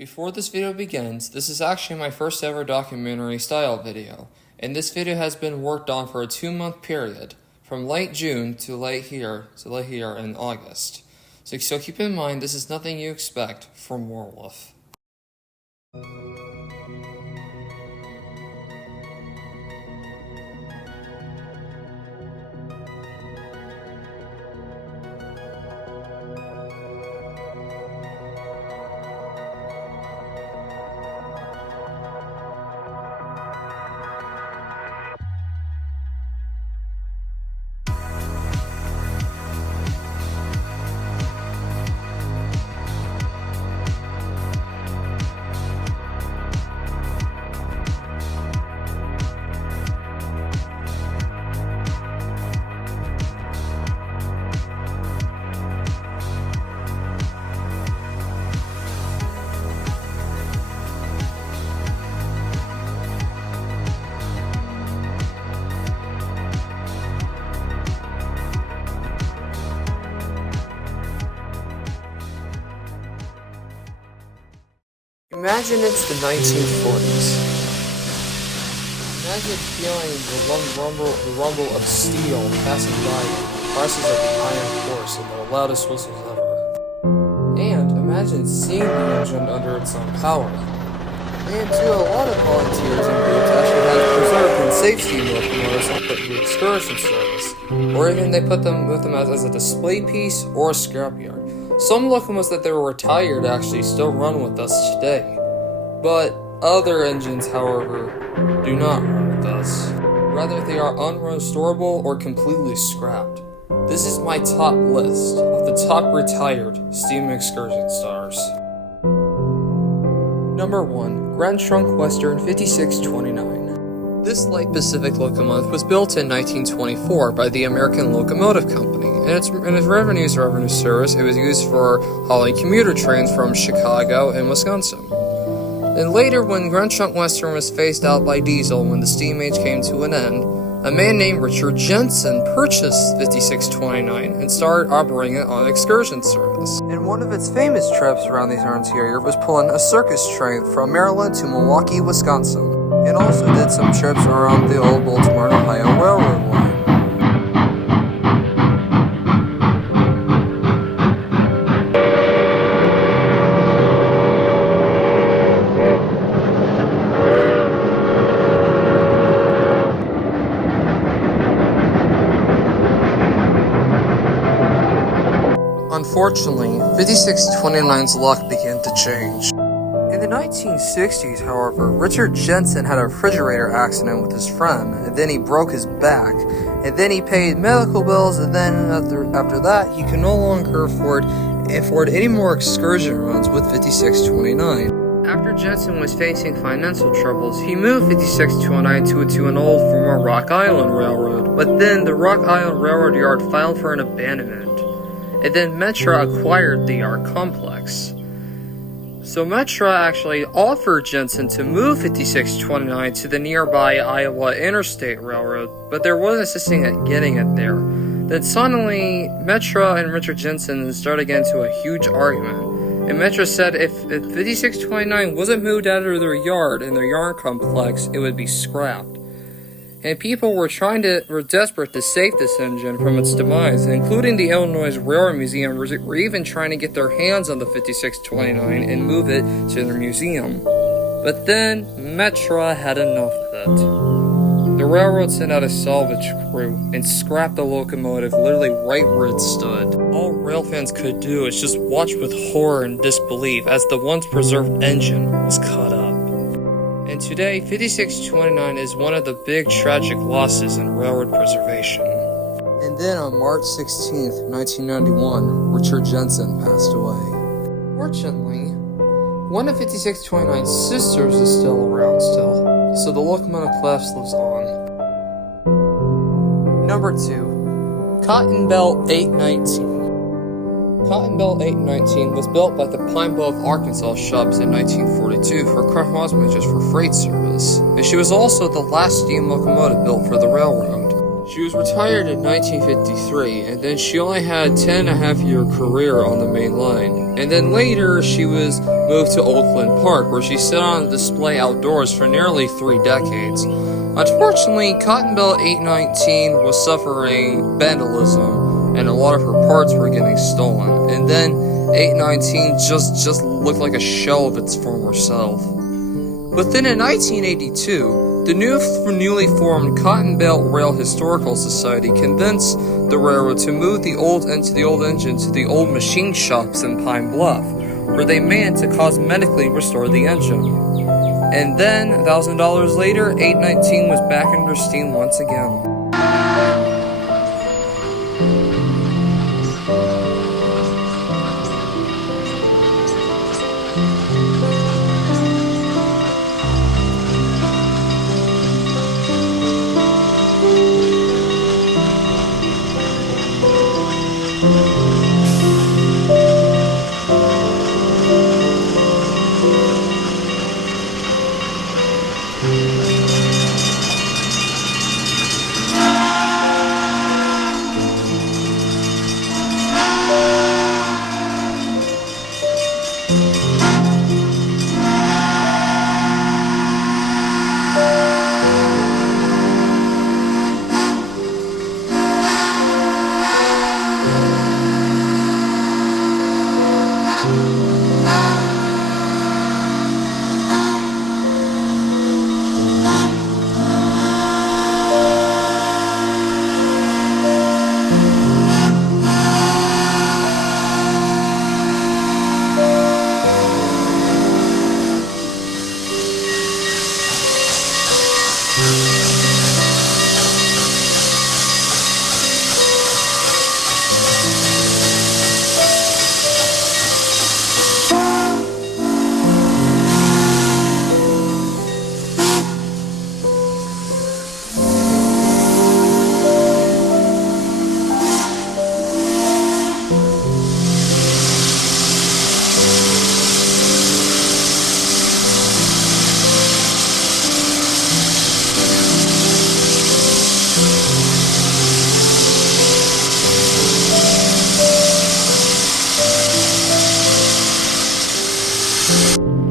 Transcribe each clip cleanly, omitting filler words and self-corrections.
Before this video begins, this is actually my first ever documentary style video, and this video has been worked on for a 2-month period, from late June to late here in August. So keep in mind, this is nothing you expect from Werewolf. Imagine it's the 1940s. Imagine feeling the rumble of steel passing by you, crosses of the iron horse, and the loudest whistles ever. And imagine seeing the engine under its own power. And too, a lot of volunteers and groups actually have preserved and saved steam locomotives and put the excursion service, or even they put them with them as a display piece or a scrapyard. Some locomotives that they were retired actually still run with us today. But other engines, however, do not run with us. Rather, they are unrestorable or completely scrapped. This is my top list of the top retired steam excursion stars. Number 1. Grand Trunk Western 5629. This light Pacific locomotive was built in 1924 by the American Locomotive Company. In its revenue service, it was used for hauling commuter trains from Chicago and Wisconsin. And later, when Grand Trunk Western was phased out by diesel when the steam age came to an end, a man named Richard Jensen purchased 5629 and started operating it on excursion service. And one of its famous trips around the interior was pulling a circus train from Maryland to Milwaukee, Wisconsin. It also did some trips around the old Baltimore and Ohio Railroad line. Unfortunately, 5629's luck began to change. In the 1960s, however, Richard Jensen had a refrigerator accident with his friend, and then he broke his back, and then he paid medical bills, and then after that, he could no longer afford any more excursion runs with 5629. After Jensen was facing financial troubles, he moved 5629 to an old former Rock Island Railroad, but then the Rock Island Railroad yard filed for an abandonment, and then Metra acquired the yard complex. So Metra actually offered Jensen to move 5629 to the nearby Iowa Interstate Railroad, but there was assisting at getting it there. Then suddenly, Metra and Richard Jensen started getting into a huge argument, and Metra said if 5629 wasn't moved out of their yard in their yard complex, it would be scrapped. And people were desperate to save this engine from its demise, including the Illinois Railroad Museum were even trying to get their hands on the 5629 and move it to their museum. But then, Metra had enough of it. The railroad sent out a salvage crew and scrapped the locomotive literally right where it stood. All rail fans could do is just watch with horror and disbelief as the once preserved engine was cut up. And today, 5629 is one of the big tragic losses in railroad preservation. And then on March 16th, 1991, Richard Jensen passed away. Fortunately, one of 5629's sisters is still around so the locomotive class lives on. Number 2. Cotton Belt 819. Cotton Belt 819 was built by the Pine Bluff, Arkansas shops in 1942 for crossbenches for freight service, and she was also the last steam locomotive built for the railroad. She was retired in 1953, and then she only had a 10.5-year career on the main line. And then later, she was moved to Oakland Park, where she sat on display outdoors for nearly 3 decades. Unfortunately, Cotton Belle 819 was suffering vandalism, and a lot of her parts were getting stolen. And then 819 just looked like a shell of its former self. But then in 1982, the newly formed Cotton Belle Rail Historical Society convinced the railroad to move the old engine to the old machine shops in Pine Bluff, where they meant to cosmetically restore the engine. And then, $1,000 later, 819 was back under steam once again.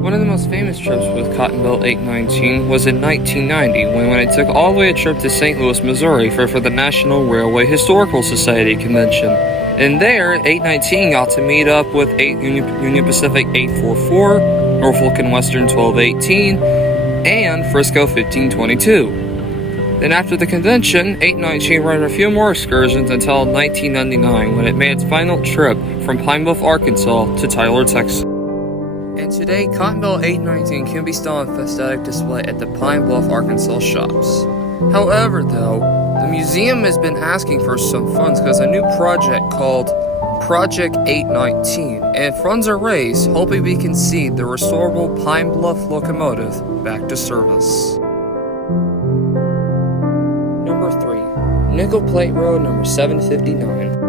One of the most famous trips with Cotton Belle 819 was in 1990 when it took all the way a trip to St. Louis, Missouri for the National Railway Historical Society convention. And there, 819 got to meet up with Union Pacific 844, Northfolk Western 1218, and Frisco 1522. Then after the convention, 819 ran a few more excursions until 1999 when it made its final trip from Pine Bluff, Arkansas to Tyler, Texas. And today, Cotton Belle 819 can be still on static display at the Pine Bluff, Arkansas shops. However, though, the museum has been asking for some funds because a new project called Project 819, and funds are raised, hoping we can see the restorable Pine Bluff locomotive back to service. Number 3. Nickel Plate Road number 759.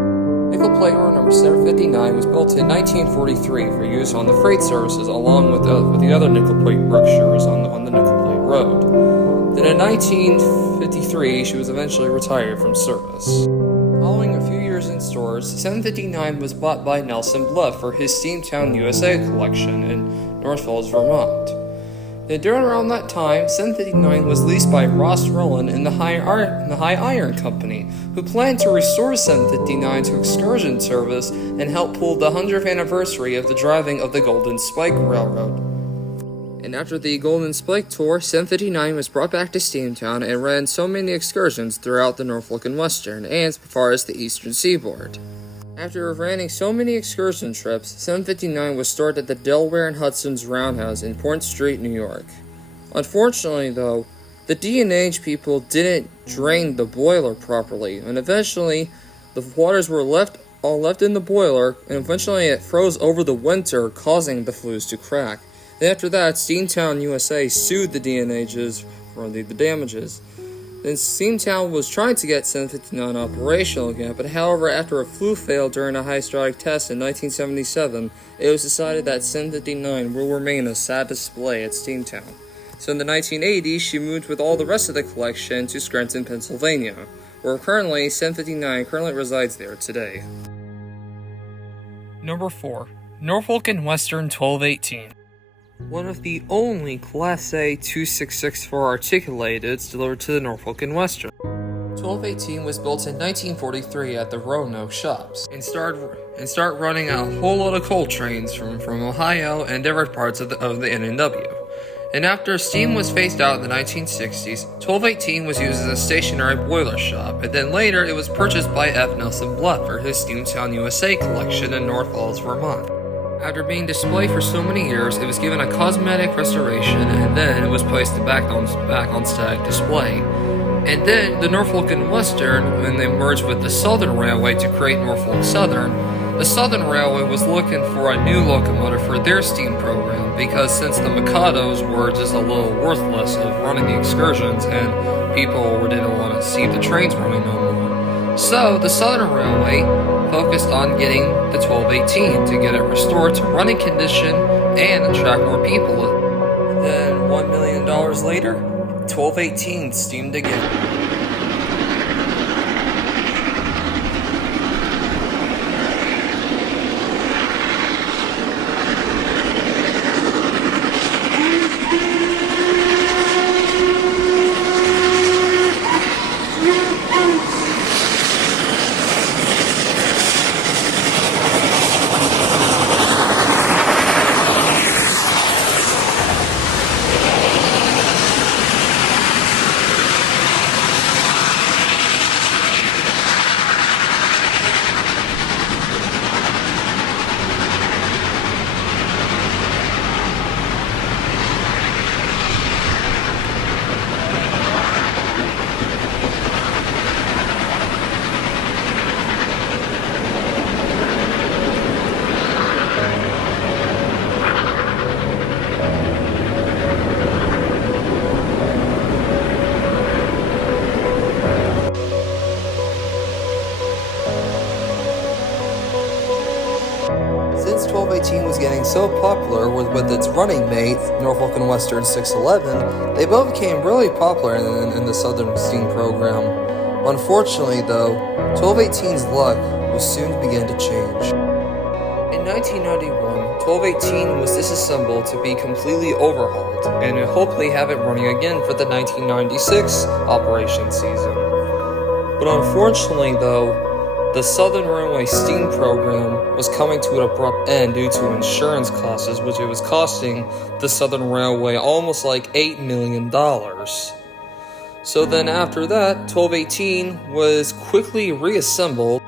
Nickel Plate Road number 759 was built in 1943 for use on the freight services along with the other nickel plate rickshaws on the Nickel Plate Road. Then in 1953, she was eventually retired from service. Following a few years in stores, 759 was bought by Nelson Bluff for his Steamtown USA collection in North Falls, Vermont. Then during around that time, 759 was leased by Ross Rowland and the High Iron Company, who planned to restore 759 to excursion service and help pull the 100th anniversary of the driving of the Golden Spike Railroad. And after the Golden Spike tour, 759 was brought back to Steamtown and ran so many excursions throughout the Northfolk Western and as far as the eastern seaboard. After running so many excursion trips, 759 was stored at the Delaware and Hudson's Roundhouse in Port Street, New York. Unfortunately, though, the D&H people didn't drain the boiler properly, and eventually the waters were all left in the boiler, and eventually it froze over the winter, causing the flues to crack. Then after that, Steamtown USA sued the D&H's for the damages. Then Steamtown was trying to get 759 operational again, but however, after a flue failed during a hydraulic test in 1977, it was decided that 759 will remain a sad display at Steamtown. So in the 1980s, she moved with all the rest of the collection to Scranton, Pennsylvania, where currently 759 currently resides there today. Number 4. Northfolk and Western 1218. One of the only Class A 2664 articulated delivered to the Northfolk and Western. 1218 was built in 1943 at the Roanoke shops and start running a whole lot of coal trains from Ohio and different parts of the NNW. And after steam was phased out in the 1960s, 1218 was used as a stationary boiler shop, and then later it was purchased by F. Nelson Blunt for his Steamtown USA collection in North Falls, Vermont. After being displayed for so many years, it was given a cosmetic restoration, and then it was placed back on static display. And then the Northfolk and Western, when they merged with the Southern Railway to create Norfolk Southern, the Southern Railway was looking for a new locomotive for their steam program, because since the Mikados were just a little worthless of running the excursions and people didn't want to see the trains running no more. So the Southern Railway focused on getting the 1218 to get it restored to running condition and attract more people. Then $1 million later, 1218 steamed again. Since 1218 was getting so popular with its running mate, Norfolk and Western 611, they both became really popular in the Southern steam program. Unfortunately, though, 1218's luck was soon to begin to change. In 1991, 1218 was disassembled to be completely overhauled, and would hopefully have it running again for the 1996 operation season. But unfortunately, though, the Southern Railway steam program was coming to an abrupt end due to insurance costs, which it was costing the Southern Railway almost like $8 million. So then after that, 1218 was quickly reassembled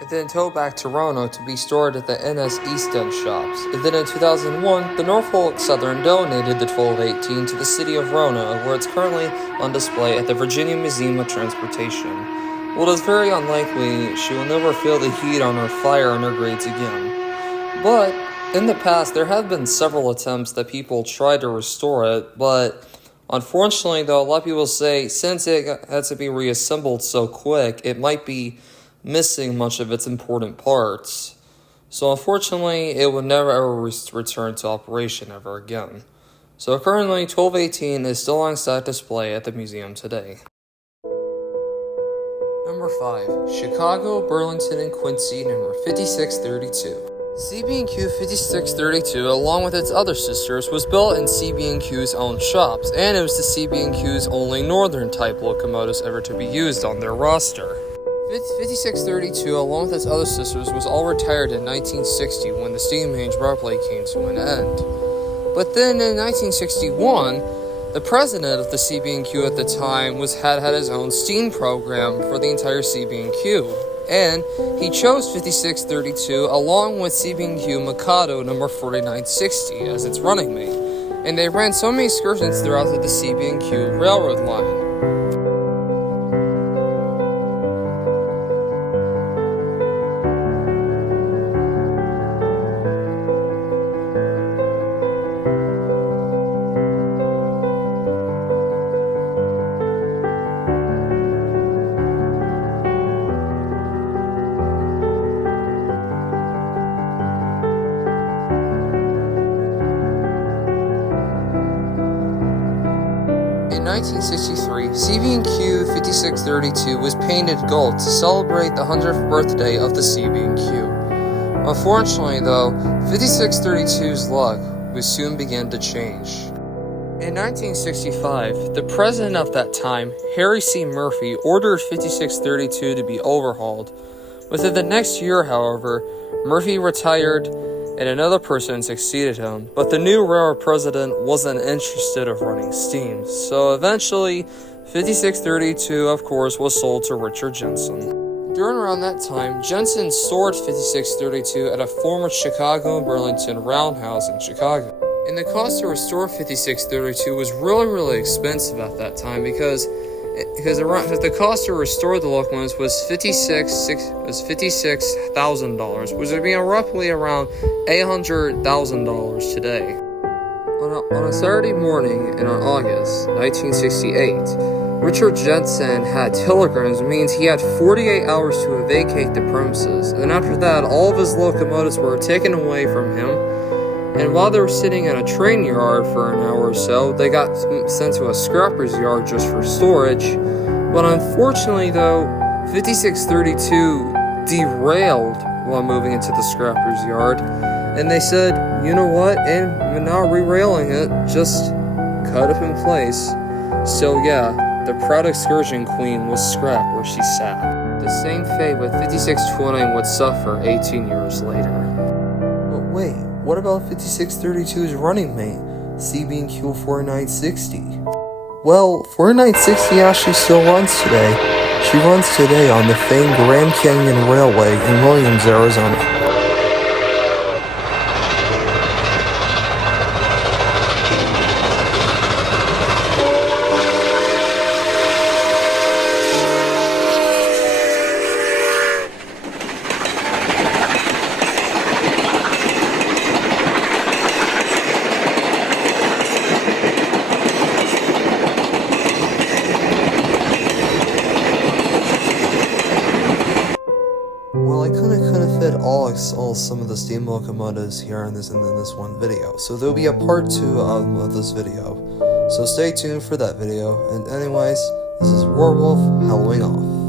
and then towed back to Roanoke to be stored at the NS East End shops. And then in 2001, the Norfolk Southern donated the 1218 to the city of Roanoke, where it's currently on display at the Virginia Museum of Transportation. Well, it is very unlikely she will never feel the heat on her fire undergrades again. But in the past, there have been several attempts that people tried to restore it, but unfortunately, though, a lot of people say since it had to be reassembled so quick, it might be missing much of its important parts. So unfortunately, it would never ever return to operation ever again. So currently, 1218 is still on static display at the museum today. Number 5. Chicago, Burlington, and Quincy, number 5632. CB&Q 5632, along with its other sisters, was built in CB&Q's own shops, and it was the CB&Q's only northern type locomotives ever to be used on their roster. 5632, along with its other sisters, was all retired in 1960 when the steam age abruptly came to an end. But then in 1961, the president of the CB&Q at the time had his own steam program for the entire CB&Q, and he chose 5632 along with CB&Q Mikado number 4960 as its running mate, and they ran so many excursions throughout the CB&Q railroad line. In 1963, CB&Q 5632 was painted gold to celebrate the 100th birthday of the CB&Q. Unfortunately, though, 5632's luck would soon begin to change. In 1965, the president of that time, Harry C. Murphy, ordered 5632 to be overhauled. Within the next year, however, Murphy retired and another person succeeded him, but the new railroad president wasn't interested in running steam, so eventually 5632, of course, was sold to Richard Jensen. During around that time, Jensen stored 5632 at a former Chicago and Burlington roundhouse in Chicago. And the cost to restore 5632 was really expensive at that time because the cost to restore the locomotives was $56,000, which would be roughly around $800,000 today. On a Saturday morning in August 1968, Richard Jensen had telegrams, means he had 48 hours to vacate the premises, and after that, all of his locomotives were taken away from him, and while they were sitting in a train yard for an hour or so, they got sent to a scrapper's yard just for storage. But unfortunately, though, 5632 derailed while moving into the scrapper's yard, and they said, you know what, and we're not re-railing it, just cut it in place. So yeah, the proud excursion queen was scrapped where she sat. The same fate with 5629 would suffer 18 years later. But wait, what about 5632's running mate, CB&Q 4960? Well, 4960 actually still runs today. She runs today on the famed Grand Canyon Railway in Williams, Arizona. Well, I couldn't fit all some of the steam locomotives here in this one video, so there'll be a part 2 of this video. So stay tuned for that video. And anyways, this is Warwolf howling off.